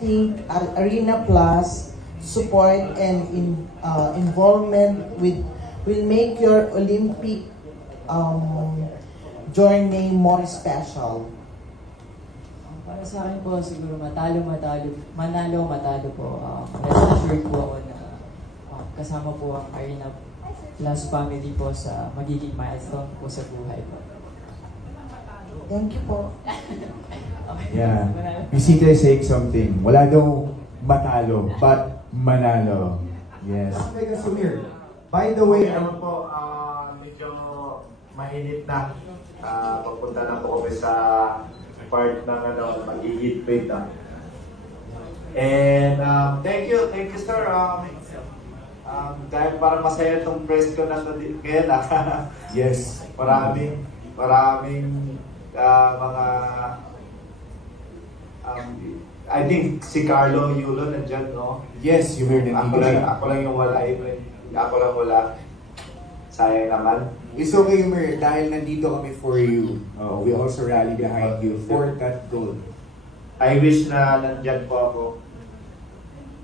think Arena Plus support and involvement will make your Olympic journey more special? Para sa akin po, siguro manalo po. Rest assured po ako na kasama po ang Arena Plus family po sa magiging milestone po sa buhay po. Thank you po. Yeah. Bisita is saying something. Wala daw matalo, but manalo. Yes. Okay, Sumir. By the way, ano po, medyo mainit na. Papunta na po kami sa part ng mag-i-heat plate. And thank you sir. Dahil parang masaya itong press ko na ngayon. Yes. Maraming mga I think si Carlo Yulo nandyan, no? Yes, you heard it. Ako lang yung wala. Ako lang wala. Sayang naman. It's okay, Mer, dahil nandito kami for you. We also rally behind you for that goal. I wish na nandyan po ako.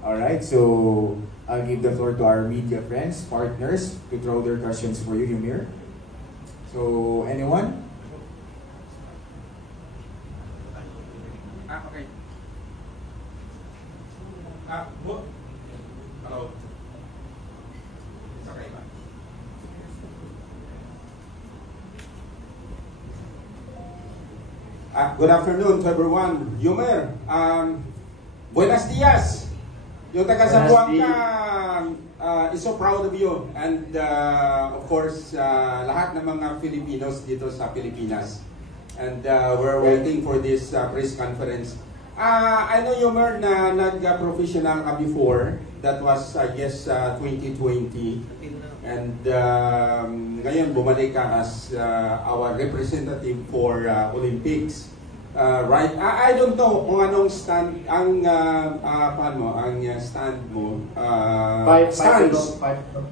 Alright, so I'll give the floor to our media friends, partners, to throw their questions for you, Ymir. So, anyone? Okay. Hello. It's okay, ba? Good afternoon to everyone. Ymir, buenos dias. Yung taga Zamboanga is so proud of you. And of course, lahat ng mga Filipinos dito sa Pilipinas. And we're waiting for this press conference. I know, Ymir, na nag-professional ka before. That was, I guess, 2020. And ngayon, bumalik ka as our representative for Olympics. Right? I don't know kung anong stand, ang stand mo.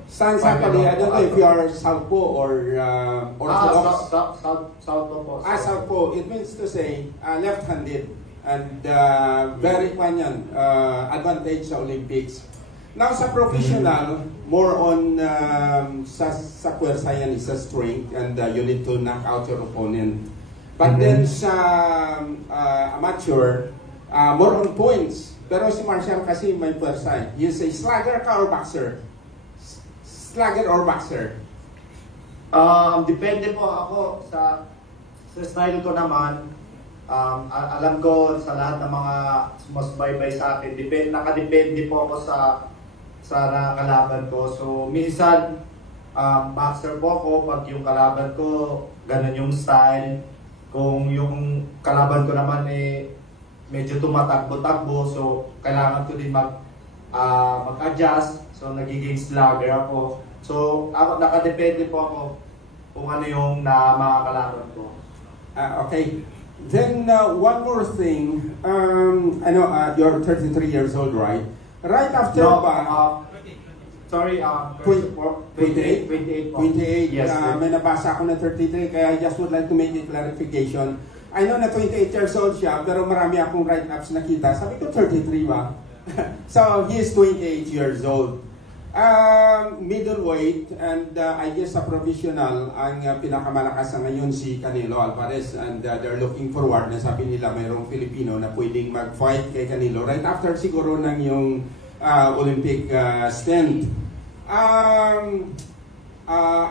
Stands actually, I don't know if you are Southpaw or Orthodox. Southpaw. Southpaw. It means to say, left-handed. And very advantage sa Olympics. Now sa professional, more on sa puwersa yan is sa strength and you need to knock out your opponent. But then sa amateur, more on points. Pero si Marshall kasi may puwersa. You say slugger ka or boxer? Slugger or boxer? Depende po ako sa style ko naman. Alam ko sa lahat ng mga sumasbaybay sa akin, nakadepende po ako sa kalaban ko. So minsan boxer po ako pag yung kalaban ko ganun yung style. Kung yung kalaban ko naman medyo tumatakbo-takbo, so kailangan ko din mag-adjust. So nagiging slugger ako. So nakadepende po ako kung ano yung mga kalaban ko. Okay. Then one more thing, I know you're 33 years old, right? Right after sorry, 28? 28, yes. May nabasa ako na 33, kaya I just would like to make a clarification. I know na 28 years old siya, pero marami akong write-ups nakita. Sabi ko 33 ba? So, he is 28 years old. Middleweight, and I guess sa professional, ang pinakamalakas na ngayon si Canelo Alvarez, and they're looking forward na sabi nila mayroong Filipino na pwedeng mag-fight kay Canelo right after siguro ng yung Olympic stand.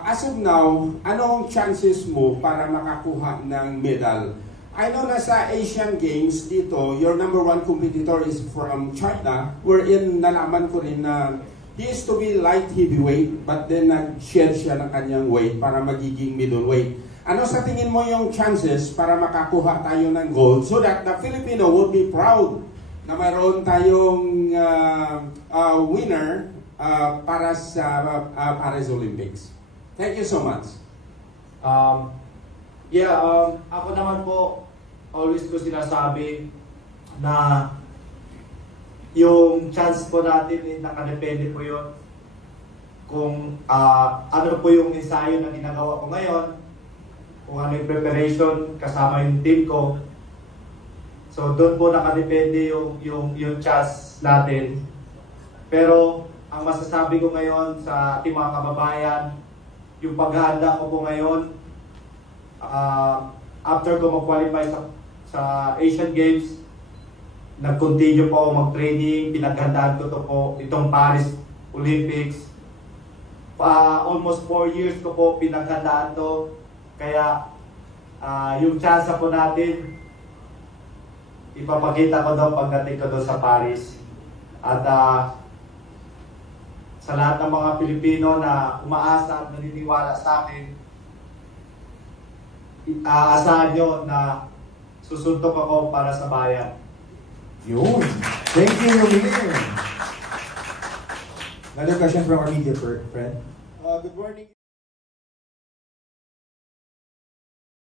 As of now, anong chances mo para makakuha ng medal? I know na sa Asian Games dito, your number one competitor is from China, wherein nalaman ko rin na he is to be light heavyweight, but then nag-share siya ng kanyang weight para magiging middleweight. Ano sa tingin mo yung chances para makakuha tayo ng gold so that the Filipino will be proud na mayroon tayong winner para sa Paris Olympics? Thank you so much. Ako naman po, always ko sinasabi na yung chance po natin, nakadepende po yun kung ano po yung ensayo na ginagawa ko ngayon, kung ano yung preparation kasama yung team ko. So doon po nakadepende yung chance natin. Pero ang masasabi ko ngayon sa ating mga kababayan, yung paghahanda ko po ngayon, after ko mag-qualify sa Asian Games, nag-continue po ako mag-training, pinaghandaan ko to po itong Paris Olympics. Almost 4 years ko po pinaghandaan to. Kaya yung chance po natin, ipapakita ko daw pagdating ko doon sa Paris. At sa lahat ng mga Pilipino na umaasa at naniniwala sa akin, aasahan nyo na susuntok ako para sa bayan. Yun. Thank you, Yumir. Another question from our media friend. Good morning.